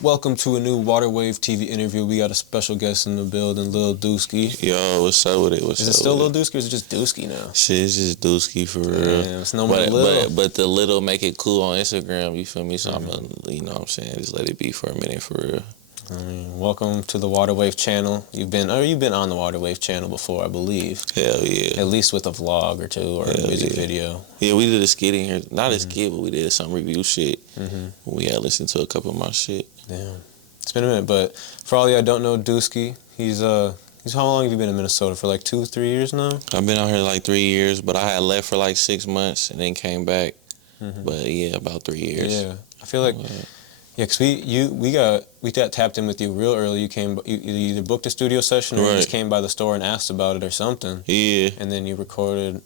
Welcome to a new Waterwave TV interview. We got a special guest in the building, Lil Duskii. Yo, what's up with it? Is it still Lil Duskii or is it just Duskii now? Shit, it's just Duskii for real. Damn, it's no more Lil. But the little make it cool on Instagram, you feel me? So I'm gonna, you know what I'm saying, just let it be for a minute for real. Welcome to the Waterwave channel. You've been on the Waterwave channel before, I believe. Hell yeah. At least with a vlog or two or a music video. Yeah, we did a skit in here. Not a skit, but we did some review shit. We had listened to a couple of my shit. Damn. It's been a minute, but for all of you that don't know Duskii, he's how long have you been in Minnesota? For like 2-3 years now? I've been out here like 3 years, but I had left for like 6 months and then came back. But yeah, about 3 years. Yeah. I feel like because we got tapped in with you real early. You either booked a studio session or you just came by the store and asked about it or something. Yeah. And then you recorded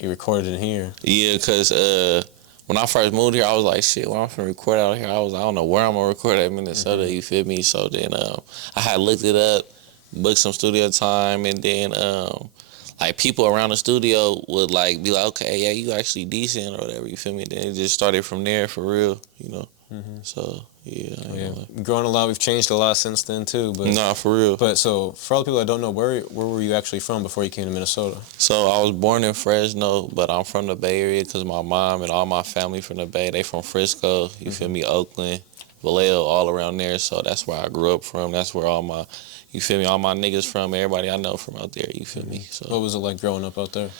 in here. Yeah, cause when I first moved here, I was like, shit, when I'm finna record out here, I don't know where I'm gonna record at Minnesota, you feel me? So then I had looked it up, booked some studio time, and then like people around the studio would like be like, okay, yeah, you actually decent or whatever, you feel me? Then it just started from there for real, you know. So yeah. We've grown a lot. We've changed a lot since then too. But nah, for real. But so for all the people that don't know, where were you actually from before you came to Minnesota? So I was born in Fresno, but I'm from the Bay Area because my mom and all my family from the Bay. They from Frisco. You feel me? Oakland, Vallejo, all around there. So that's where I grew up from. That's where all my, you feel me? All my niggas from. Everybody I know from out there. You feel me? So what was it like growing up out there?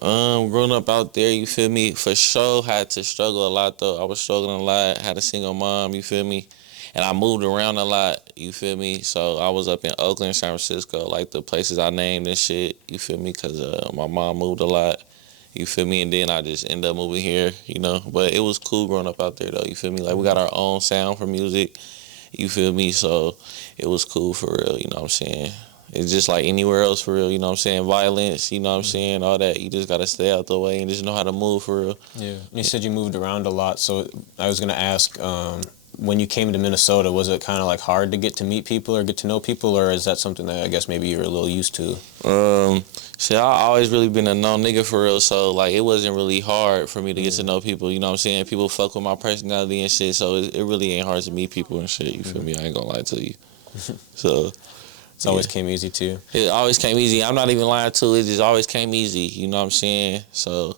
Growing up out there, you feel me, for sure had to struggle a lot though. I was struggling a lot, had a single mom, you feel me, and I moved around a lot, you feel me. So I was up in Oakland, San Francisco, like the places I named and shit, you feel me, because my mom moved a lot, you feel me, and then I just ended up moving here, you know. But it was cool growing up out there though, you feel me, like we got our own sound for music, you feel me, so it was cool for real, you know what I'm saying. It's just like anywhere else for real, you know what I'm saying? Violence, you know what I'm saying? All that. You just got to stay out the way and just know how to move for real. Yeah. You said you moved around a lot, so I was going to ask, when you came to Minnesota, was it kind of like hard to get to meet people or get to know people, or is that something that I guess maybe you're a little used to? Shit, I always really been a known nigga for real, so like it wasn't really hard for me to get to know people, you know what I'm saying? People fuck with my personality and shit, so it really ain't hard to meet people and shit, you feel me? I ain't gonna lie to you. So... It always came easy to you? It always came easy. I'm not even lying to it. It just always came easy. You know what I'm saying? So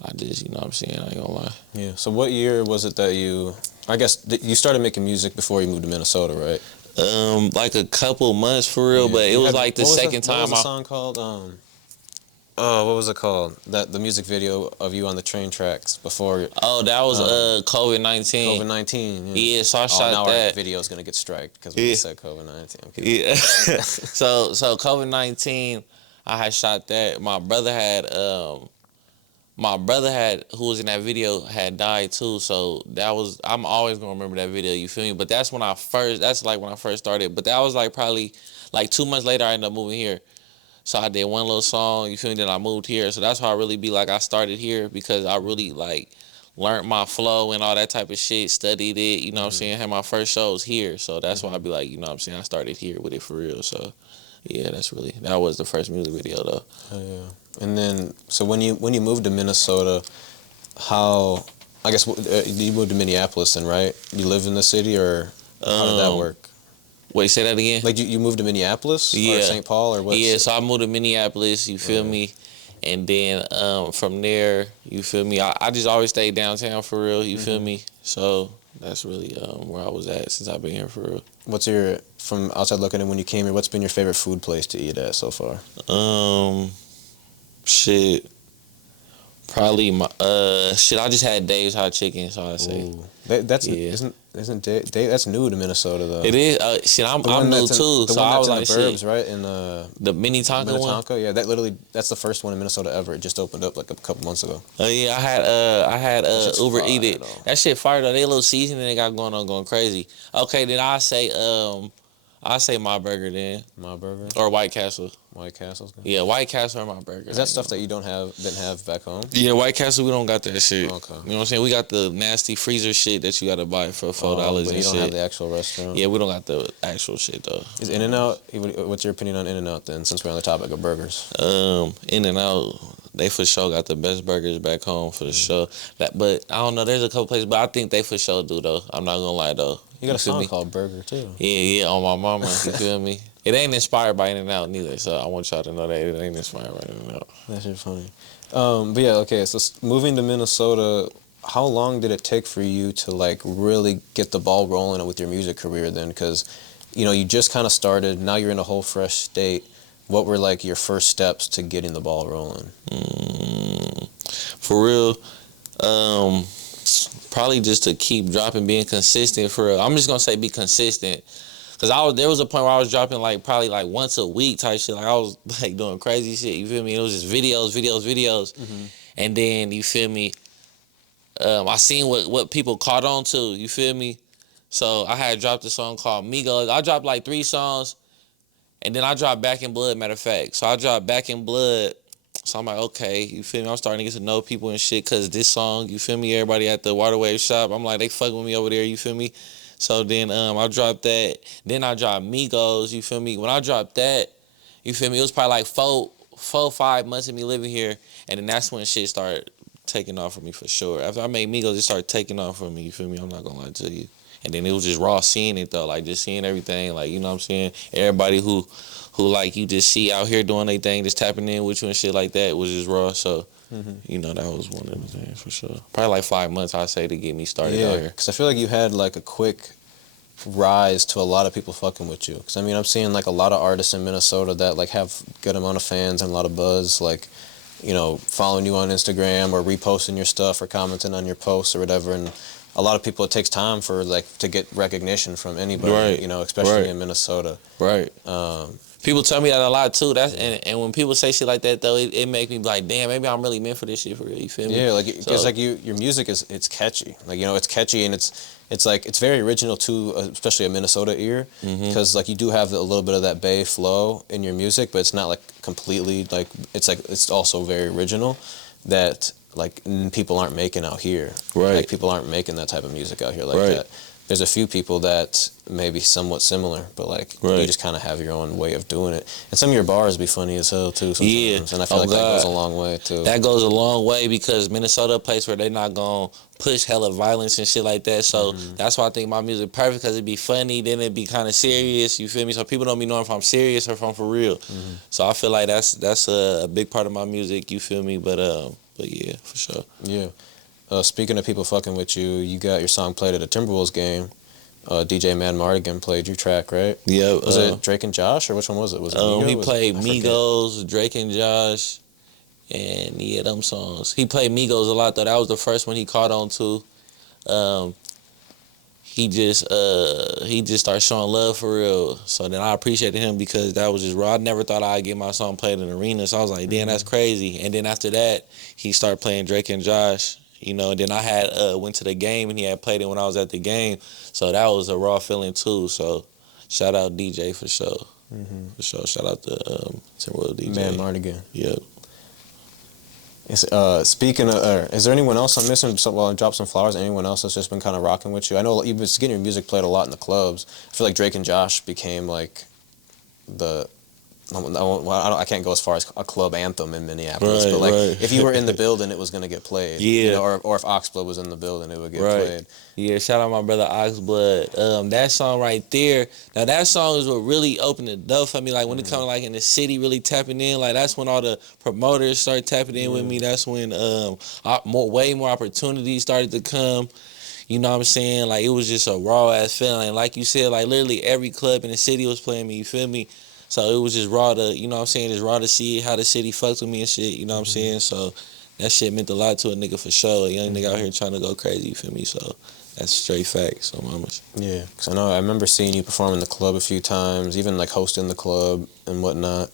I just, you know what I'm saying? I ain't gonna lie. Yeah. So what year was it that you started making music before you moved to Minnesota, right? Like a couple months for real, but it was like the second time. What was the song called? What was it called? The music video of you on the train tracks before. Oh, that was COVID-19. COVID-19. Yeah, so I shot now that. Our video's gonna get striked because we said COVID-19. Yeah. so COVID-19, I had shot that. My brother had who was in that video had died too. So I'm always gonna remember that video. You feel me? But that's when I first started. But that was like probably like 2 months later. I ended up moving here. So I did one little song, you feel me, then I moved here. So that's how I really be like, I started here because I really like learned my flow and all that type of shit, studied it, you know what I'm saying, had my first shows here. So that's why I be like, you know what I'm saying, I started here with it for real. So yeah, that was the first music video though. Oh yeah. And then, so when you moved to Minnesota, I guess you moved to Minneapolis then, right? You lived in the city or how did that work? Wait, say that again? Like you moved to Minneapolis or St. Paul or what? Yeah, so I moved to Minneapolis, you feel me? And then from there, you feel me? I just always stayed downtown for real, you feel me? So that's really where I was at since I've been here for real. From outside looking in when you came here, what's been your favorite food place to eat at so far? Shit. Probably my I just had Dave's Hot Chicken, so I say. Ooh. Isn't Dave, that's new to Minnesota though? It is. Shit, I'm new too. So I was like, the Burbs, right? In the Minnetonka one. Yeah, that's the first one in Minnesota ever. It just opened up like a couple months ago. Yeah, I had Uber Eat it. That shit fire though. They little seasoning they got going crazy. Okay, then I say My Burger then. My Burger? Or White Castle. White Castle's good. Yeah, White Castle or My Burger. Is that stuff that you didn't have back home? Yeah, White Castle, we don't got that shit. Okay. You know what I'm saying? We got the nasty freezer shit that you got to buy for $4 and shit. But you don't have the actual restaurant? Yeah, we don't got the actual shit, though. Is In-N-Out, what's your opinion on In-N-Out then, since we're on the topic of burgers? In-N-Out, they for sure got the best burgers back home for sure. But I don't know, there's a couple places, but I think they for sure do, though. I'm not going to lie, though. You got a song called Burger too. Yeah, on my mama. You feel me? It ain't inspired by In-N-Out neither, so I want y'all to know that it ain't inspired by In-N-Out. That shit funny. But yeah, okay. So moving to Minnesota, how long did it take for you to like really get the ball rolling with your music career then? Because, you know, you just kind of started. Now you're in a whole fresh state. What were like your first steps to getting the ball rolling? For real, probably just to keep dropping, being consistent. For real, I'm just gonna say be consistent. Cause there was a point where I was dropping like probably like once a week type shit. Like I was like doing crazy shit. You feel me? It was just videos. Mm-hmm. And then you feel me? I seen what people caught on to. You feel me? So I had dropped a song called Migos. I dropped like 3 songs, and then I dropped Back in Blood. Matter of fact, so I dropped Back in Blood. So I'm like, okay, you feel me? I'm starting to get to know people and shit. Cause this song, you feel me? Everybody at the Waterway shop, I'm like, they fucking with me over there. You feel me? So then I dropped that. Then I dropped Migos, you feel me? When I dropped that, you feel me? It was probably like 5 months of me living here. And then that's when shit started taking off for me for sure. After I made Migos, it started taking off for me, you feel me? I'm not gonna lie to you. And then it was just raw seeing it though, like just seeing everything, like, you know what I'm saying? Everybody who like you just see out here doing their thing, just tapping in with you and shit like that was just raw. So, you know, that was one of the things for sure. Probably like 5 months, I'd say, to get me started out here. Because I feel like you had like a quick rise to a lot of people fucking with you. Because I mean, I'm seeing like a lot of artists in Minnesota that like have good amount of fans and a lot of buzz, like, you know, following you on Instagram or reposting your stuff or commenting on your posts or whatever. And a lot of people, it takes time for like to get recognition from anybody, right. You know, especially in Minnesota. Right. People tell me that a lot too. And when people say shit like that though, it make me be like, damn, maybe I'm really meant for this shit for real. You feel me? Yeah, like because like your music it's catchy. Like, you know, it's catchy and it's like it's very original to especially a Minnesota ear, because like you do have a little bit of that Bay flow in your music, but it's not like completely like it's also very original that like people aren't making out here. Right. Like people aren't making that type of music out here like that. There's a few people that may be somewhat similar, but like you just kind of have your own way of doing it. And some of your bars be funny as hell too sometimes. Yeah. And I feel like that goes a long way too. That goes a long way because Minnesota a place where they not gonna push hella violence and shit like that. So that's why I think my music perfect, because it'd be funny, then it'd be kind of serious. You feel me? So people don't be knowing if I'm serious or if I'm for real. So I feel like that's a big part of my music. You feel me? But yeah, for sure. Yeah. Speaking of people fucking with you, you got your song played at a TWolves game. DJ Mad Mardigan played your track, right? Yeah. Was it Drake and Josh, or which one was it? Was it Migos? He played Migos, Drake and Josh, and yeah, them songs. He played Migos a lot though. That was the first one he caught on to. He just started showing love for real. So then I appreciated him because that was just raw. I never thought I'd get my song played in an arena. So I was like, damn, that's crazy. And then after that, he started playing Drake and Josh. You know, and then I had went to the game and he had played it when I was at the game. So that was a raw feeling too. So shout out DJ for sure. For sure. Shout out to TWolves DJ. Mad Mardigan. Yep. Speaking of, is there anyone else I'm missing? While I drop some flowers, anyone else that's just been kind of rocking with you? I know you've been getting your music played a lot in the clubs. I feel like Drake and Josh became like I can't go as far as a club anthem in Minneapolis, but like if you were in the building, it was gonna get played. Yeah. You know, or if Oxblood was in the building, it would get played. Yeah, shout out my brother Oxblood. That song right there. Now that song is what really opened the door for me. Like when it comes like in the city, really tapping in. Like that's when all the promoters started tapping in with me. That's when way more opportunities started to come. You know what I'm saying? Like it was just a raw ass feeling. Like you said, like literally every club in the city was playing me. You feel me? So it was just raw to, you know what I'm saying, just raw to see how the city fucks with me and shit, you know what I'm saying? So that shit meant a lot to a nigga for sure. A young nigga out here trying to go crazy, you feel me? So that's straight facts, so mamas. Yeah, because I remember seeing you perform in the club a few times, even like hosting the club and whatnot.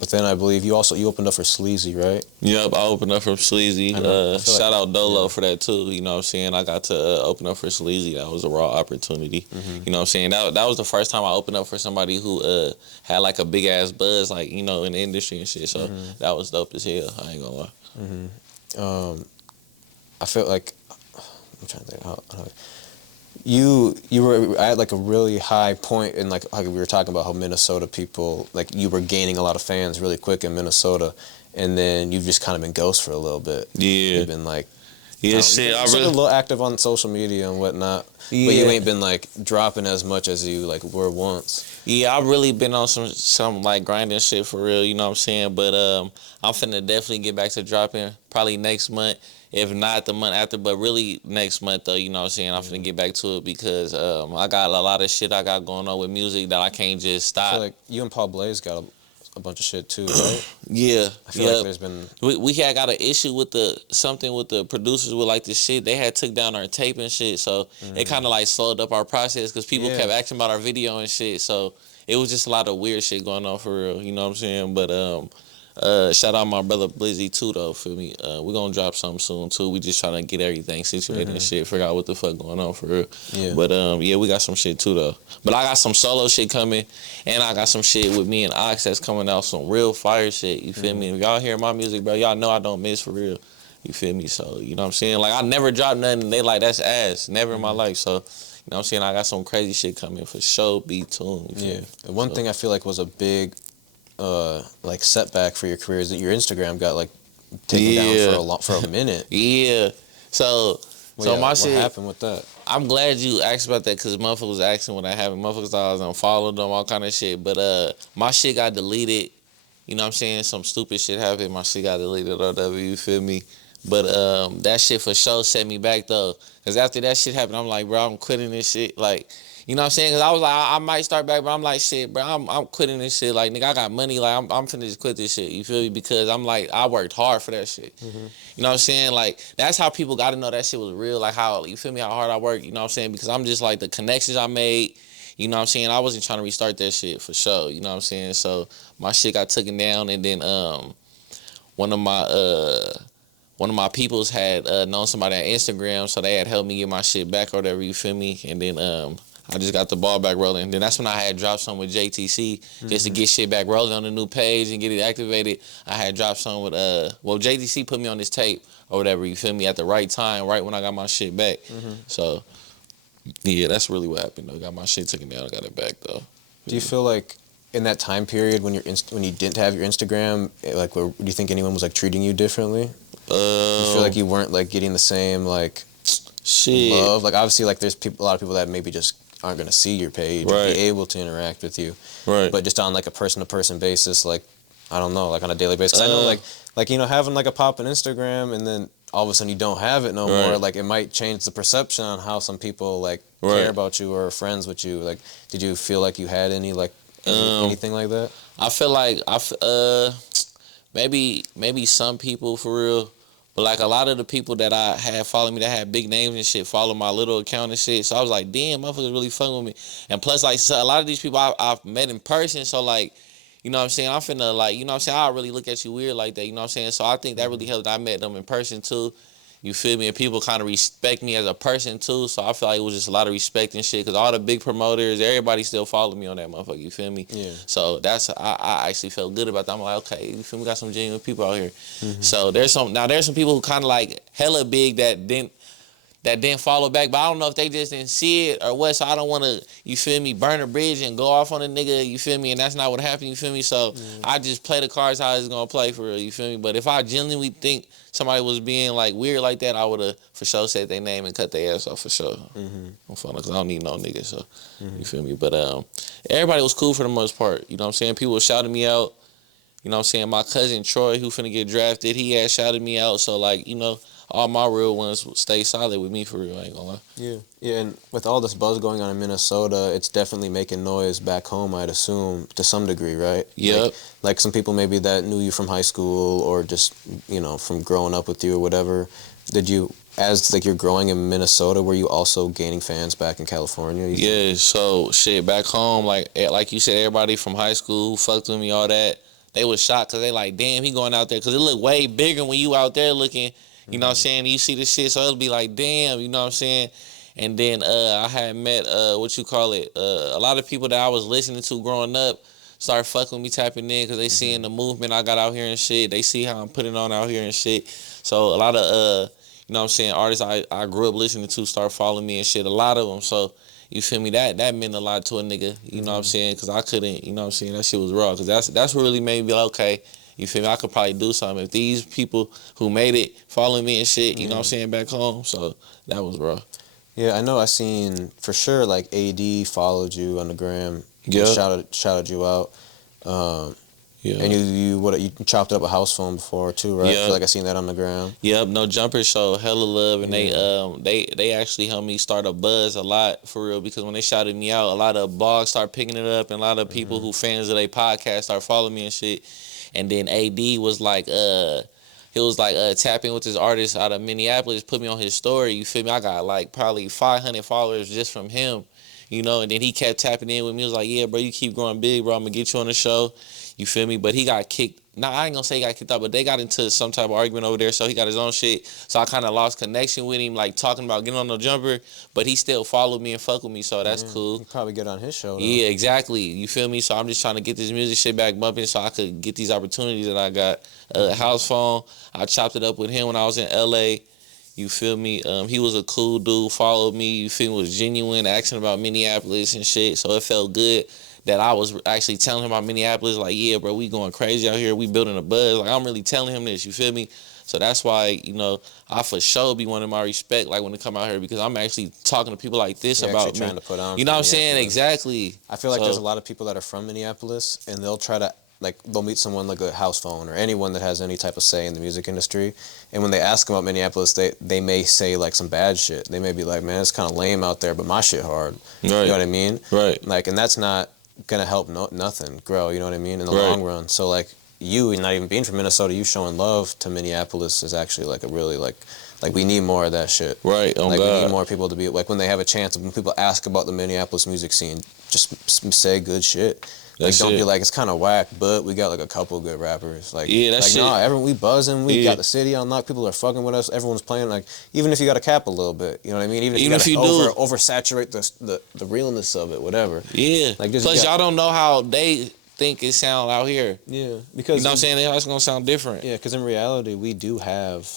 But then I believe you opened up for Sleazy, right? Yep, I opened up for Sleazy. Shout out Dolo for that too. You know what I'm saying? I got to open up for Sleazy. That was a raw opportunity. You know what I'm saying? That was the first time I opened up for somebody who had like a big ass buzz, like, you know, in the industry and shit. So that was dope as hell. I ain't gonna lie. I feel like I'm trying to think how you were at like a really high point in like we were talking about how Minnesota people, like you were gaining a lot of fans really quick in Minnesota, and then you've just kind of been ghost for a little bit. Yeah. You've been like Yeah, shit. I really a little active on social media and whatnot, but you ain't been like dropping as much as you like were once. Yeah, I've really been on some like grinding shit for real. You know what I'm saying? But I'm finna definitely get back to dropping probably next month, if not the month after. But really next month though. You know what I'm saying? I'm finna get back to it because I got a lot of shit I got going on with music that I can't just stop. I feel like you and Paul Blaze got a bunch of shit too, right? Yeah, I feel like there's been we had got an issue with something with the producers with like this shit. They had took down our tape and shit, so it kind of like slowed up our process because people kept asking about our video and shit. So it was just a lot of weird shit going on for real. You know what I'm saying? But shout out my brother Blizzy too though. Feel me? We gonna drop something soon too. We just trying to get everything situated and shit. Figure out what the fuck going on for real. Yeah. But yeah, we got some shit too though. But I got some solo shit coming, and I got some shit with me and Ox that's coming out. Some real fire shit. You feel me? If y'all hear my music, bro, y'all know I don't miss for real. You feel me? So you know what I'm saying? Like I never dropped nothing. And they like that's ass. Never in my life. So. You know what I'm saying? I got some crazy shit coming for sure. Be tuned. Yeah. One thing I feel like was a big like setback for your career is that your Instagram got like taken down for a minute. Yeah. So my shit. What happened with that? I'm glad you asked about that because motherfuckers was asking what I happened. Motherfuckers thought I was unfollowed them, all kind of shit. But my shit got deleted. You know what I'm saying? Some stupid shit happened. My shit got deleted or whatever. You feel me? But that shit for sure set me back though. Cause after that shit happened, I'm like, bro, I'm quitting this shit. Like, you know what I'm saying? Cause I was like, I might start back, but I'm like, shit, bro, I'm quitting this shit. Like, nigga, I got money. Like, I'm finna just quit this shit. You feel me? Because I'm like, I worked hard for that shit. You know what I'm saying? Like, that's how people got to know that shit was real. Like, how, you feel me? How hard I worked. You know what I'm saying? Because I'm just like the connections I made. You know what I'm saying? I wasn't trying to restart that shit for sure. You know what I'm saying? So my shit got taken down, and then one of my peoples had known somebody on Instagram, so they had helped me get my shit back or whatever, you feel me? And then I just got the ball back rolling. And then that's when I had dropped some with JTC just to get shit back rolling on the new page and get it activated. I had dropped some with, JTC put me on this tape or whatever, you feel me, at the right time, right when I got my shit back. So, yeah, that's really what happened, though. Got my shit taken down, I got it back, though. Do you feel like in that time period when you didn't have your Instagram, like, do you think anyone was like treating you differently? You feel like you weren't like getting the same like shit love? Like obviously like there's a lot of people that maybe just aren't gonna see your page and be able to interact with you. Right. But just on like a person to person basis, like I don't know, like on a daily basis. I know like you know, having like a pop on Instagram and then all of a sudden you don't have it no more, like it might change the perception on how some people like care about you or are friends with you. Like did you feel like you had any like anything like that? I feel like maybe some people for real. But like a lot of the people that I had follow me that had big names and shit follow my little account and shit. So I was like, damn, motherfuckers really fucking with me. And plus, like, so a lot of these people I've met in person. So, like, you know what I'm saying? I'm finna, like, you know what I'm saying? I really look at you weird like that. You know what I'm saying? So I think that really helped. I met them in person, too. You feel me? And people kind of respect me as a person, too. So I feel like it was just a lot of respect and shit. Because all the big promoters, everybody still follow me on that motherfucker. You feel me? Yeah. So that's, I actually felt good about that. I'm like, okay, you feel me? Got some genuine people out here. So there's some people who kind of like hella big that didn't follow back. But I don't know if they just didn't see it or what. So I don't want to, you feel me, burn a bridge and go off on a nigga. You feel me? And that's not what happened. You feel me? So I just play the cards how it's going to play for real. You feel me? But if I genuinely think somebody was being like weird like that, I would have for sure said their name and cut their ass off for sure. I'm fun because I don't need no nigga. So you feel me? But everybody was cool for the most part. You know what I'm saying? People were shouting me out. You know what I'm saying? My cousin Troy, who finna get drafted, he had shouted me out. So like, you know, all my real ones stay solid with me for real, I ain't gonna lie. Yeah, and with all this buzz going on in Minnesota, it's definitely making noise back home, I'd assume, to some degree, right? Yep. Like some people maybe that knew you from high school or just, you know, from growing up with you or whatever. Did you, as like you're growing in Minnesota, were you also gaining fans back in California? Yeah, so shit, back home, like you said, everybody from high school who fucked with me, all that, they was shocked because they like, damn, he going out there. Because it look way bigger when you out there looking. You know what I'm saying? You see the shit, so it'll be like, damn, you know what I'm saying? And then I had met, a lot of people that I was listening to growing up started fucking with me, tapping in because they seeing the movement I got out here and shit. They see how I'm putting on out here and shit. So a lot of, you know what I'm saying, artists I grew up listening to start following me and shit, a lot of them. So, you feel me? That meant a lot to a nigga, you know what I'm saying? Because I couldn't, you know what I'm saying? That shit was raw because that's what really made me like, okay, You feel me? I could probably do something if these people who made it follow me and shit. You know what I'm saying, back home. So that was raw. Yeah, I know. I seen for sure like AD followed you on the gram. Yeah, shouted you out. Yeah. And you chopped it up a house phone before too, right? Yeah. I feel like I seen that on the ground. Yep, No Jumper showed hella love, and they actually helped me start a buzz a lot for real, because when they shouted me out, a lot of blogs start picking it up, and a lot of people who fans of their podcast start following me and shit. And then AD was like, he was like tapping with this artist out of Minneapolis, put me on his story. You feel me? I got like probably 500 followers just from him, you know. And then he kept tapping in with me. He was like, yeah, bro, you keep growing big, bro. I'm gonna get you on the show. You feel me? But he got kicked. Nah, I ain't gonna say he got kicked out, but they got into some type of argument over there, so he got his own shit. So I kind of lost connection with him, like talking about getting on No Jumper, but he still followed me and fuck with me, so that's cool. You probably get on his show, though. Yeah, exactly. You feel me? So I'm just trying to get this music shit back bumping so I could get these opportunities that I got. House phone, I chopped it up with him when I was in LA. You feel me? He was a cool dude, followed me. You feel me? Was genuine, asking about Minneapolis and shit, so it felt good that I was actually telling him about Minneapolis, like, yeah, bro, we going crazy out here. We building a buzz. Like, I'm really telling him this, you feel me? So that's why, you know, I for sure be wanting my respect, like, when they come out here, because I'm actually talking to people like this about me. Trying to put on, you know what I'm saying? Exactly. I feel like there's a lot of people that are from Minneapolis, and they'll try to, like, they'll meet someone like a house phone or anyone that has any type of say in the music industry, and when they ask them about Minneapolis, they may say, like, some bad shit. They may be like, man, it's kind of lame out there, but my shit hard. Right. You know what I mean? Right. Like, and that's not gonna help nothing grow, you know what I mean, in the long run. So like you not even being from Minnesota, you showing love to Minneapolis is actually like a really like we need more of that shit. Right. Like we need more people to be like, when they have a chance, when people ask about the Minneapolis music scene, just say good shit. Like, don't be like, it's kind of whack, but we got like a couple good rappers. Like, yeah, that's like, no, we buzzing. We got the city on lock. People are fucking with us. Everyone's playing. Like, even if you got to cap a little bit, you know what I mean? Even if you oversaturate the realness of it, whatever. Yeah. Like, plus, y'all don't know how they think it sound out here. Yeah. Because, you know what I'm saying? It's going to sound different. Yeah, because in reality, we do have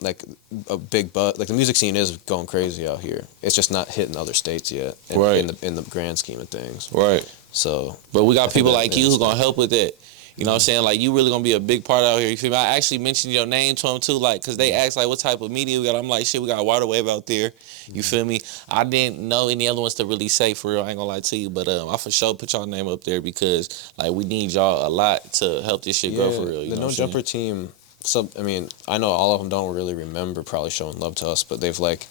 like a big buzz. Like, the music scene is going crazy out here. It's just not hitting other states yet. In the grand scheme of things. Right. So, but we got people like you who's gonna help with that. You know what I'm saying? Like, you really gonna be a big part out here. You feel me? I actually mentioned your name to them too, like, cause they asked like what type of media we got. I'm like, shit, we got Water Wave out there. You feel me? I didn't know any other ones to really say for real. I ain't gonna lie to you, but I for sure put y'all name up there because like we need y'all a lot to help this shit grow for real. You the know No Jumper team. I mean, I know all of them don't really remember probably showing love to us, but they've like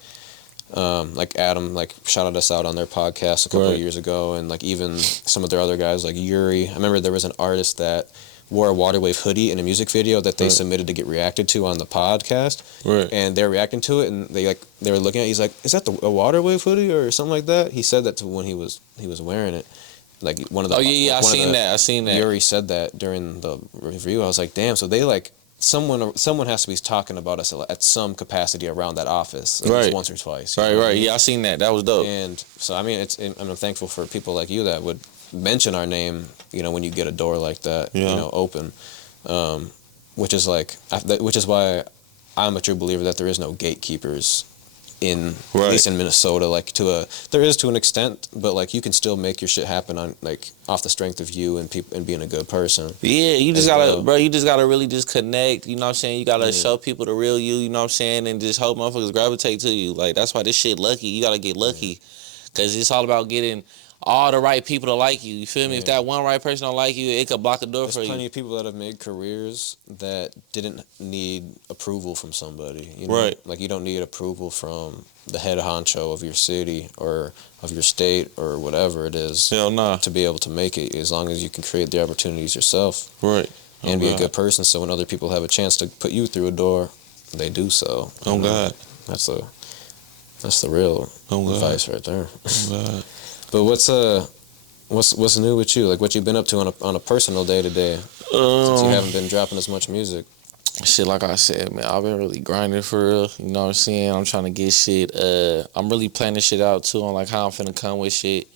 Adam, like, shouted us out on their podcast a couple of years ago, and like even some of their other guys, like Yuri. I remember there was an artist that wore a Waterwave hoodie in a music video that they submitted to get reacted to on the podcast, and they're reacting to it, and they were looking at it, he's like, is that a Waterwave hoodie or something like that? He said that to when he was wearing it. Like one of the I seen that. Yuri said that during the review. I was like, damn, so they like someone has to be talking about us at some capacity around that office, once or twice. Right. Yeah, I seen that. That was dope. And so I mean, I'm thankful for people like you that would mention our name, you know, when you get a door like that, you know, open, which is why I'm a true believer that there is no gatekeepers at least in Minnesota. Like there is to an extent, but like you can still make your shit happen on like off the strength of you and people and being a good person. Yeah, you just gotta, bro. You just gotta really just connect. You know what I'm saying? You gotta show people the real you. You know what I'm saying? And just hope motherfuckers gravitate to you. Like that's why this shit lucky. You gotta get lucky, cause it's all about getting all the right people to like you. You feel me? If that one right person don't like you, it could block a door for you. There's plenty of people that have made careers that didn't need approval from somebody. You know? Like, you don't need approval from the head honcho of your city or of your state or whatever it is to be able to make it, as long as you can create the opportunities yourself. And be a good person, so when other people have a chance to put you through a door, they do so. God. That's the real advice right there. God. But what's new with you? Like, what you been up to on a personal day to day since you haven't been dropping as much music? Shit, like I said, man, I've been really grinding for real. You know what I'm saying? I'm trying to get shit. I'm really planning shit out too on like how I'm finna come with shit.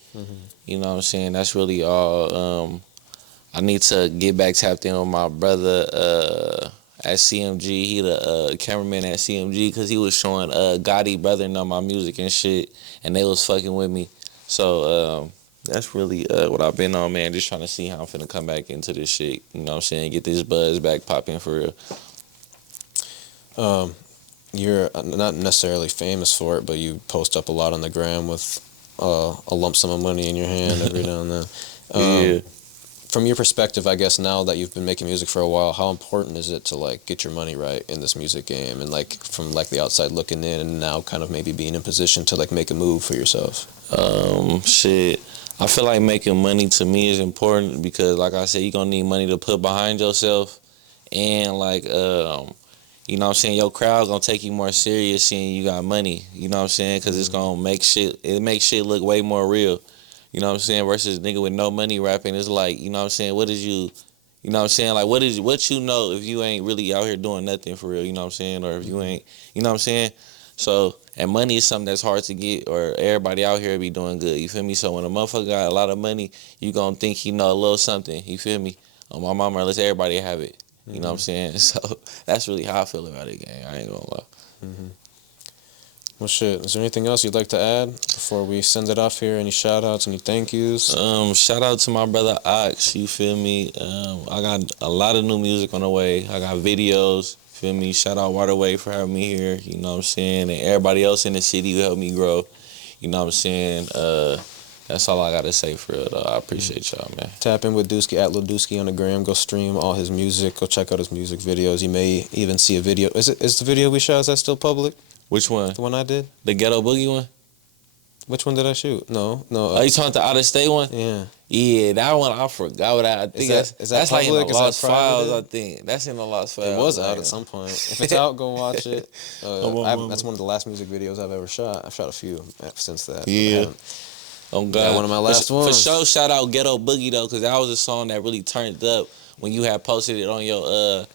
You know what I'm saying? That's really all. I need to get back tapped in with my brother at CMG. He the cameraman at CMG, because he was showing Gotti brother and all my music and shit, and they was fucking with me. So That's really what I've been on, man. Just trying to see how I'm finna come back into this shit. You know what I'm saying? Get this buzz back popping for real. You're not necessarily famous for it, but you post up a lot on the gram with a lump sum of money in your hand every now and then. Yeah. From your perspective, I guess now that you've been making music for a while, how important is it to like get your money right in this music game, and like from like the outside looking in, and now kind of maybe being in position to like make a move for yourself? Shit. I feel like making money to me is important because, like I said, you're gonna need money to put behind yourself, and like you know what I'm saying, your crowd gonna take you more serious seeing you got money. You know what I'm saying? Because it's gonna make shit look way more real. You know what I'm saying? Versus nigga with no money rapping, it's like, you know what I'm saying, what is you know what I'm saying? Like, what you know if you ain't really out here doing nothing for real, you know what I'm saying? Or if you ain't, you know what I'm saying? So, and money is something that's hard to get, or everybody out here be doing good, you feel me? So when a motherfucker got a lot of money, you gonna think he know a little something, you feel me? My mama, unless everybody have it, you know what I'm saying? So, that's really how I feel about it, gang. I ain't gonna lie. Well, shit. Is there anything else you'd like to add before we send it off here? Any shout outs, any thank yous? Shout out to my brother Ox, you feel me? I got a lot of new music on the way. I got videos, feel me? Shout out Waterway for having me here, you know what I'm saying? And everybody else in the city who helped me grow, you know what I'm saying? That's all I gotta say for real, though. I appreciate y'all, man. Tap in with Duskii at Lil Duskii on the gram. Go stream all his music. Go check out his music videos. You may even see a video. Is the video we shot, is that still public? Which one? The one I did? The Ghetto Boogie one? Which one did I shoot? No. Are you talking the Out of State one? Yeah. Yeah, that one I forgot what I think. Is that that's public? like in the Lost Files, I think. That's in the Lost Files. It was out at some point. If it's out, go watch it. That's one of the last music videos I've ever shot. I've shot a few since that. Yeah. Oh God. Yeah, one of my last ones. For sure, shout out Ghetto Boogie though, because that was a song that really turned up when you had posted it on your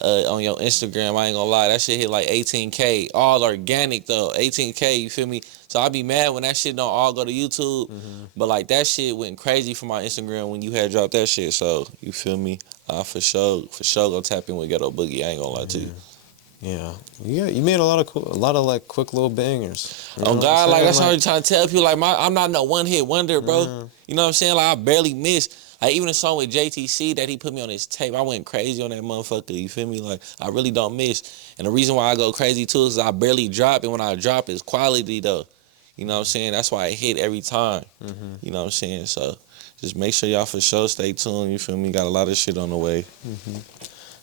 Instagram. I ain't gonna lie, that shit hit like 18K, all organic though, 18K. You feel me? So I be mad when that shit don't all go to YouTube, but like that shit went crazy for my Instagram when you had dropped that shit. So you feel me? For sure, go tap in with Ghetto Boogie. I ain't gonna lie to you. Yeah, you made a lot of like quick little bangers. Oh God, like that's what I'm trying to tell people. Like I'm not no one hit wonder, bro. You know what I'm saying? Like I barely miss. Like even a song with JTC that he put me on his tape, I went crazy on that motherfucker. You feel me? Like I really don't miss. And the reason why I go crazy too is I barely drop, and when I drop, it's quality though. You know what I'm saying? That's why I hit every time. You know what I'm saying? So just make sure y'all for sure stay tuned. You feel me? Got a lot of shit on the way.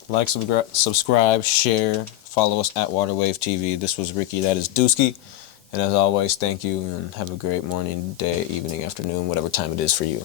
Like, subscribe, share. Follow us at Waterwave TV. This was Ricky. That is Duskii. And as always, thank you and have a great morning, day, evening, afternoon, whatever time it is for you.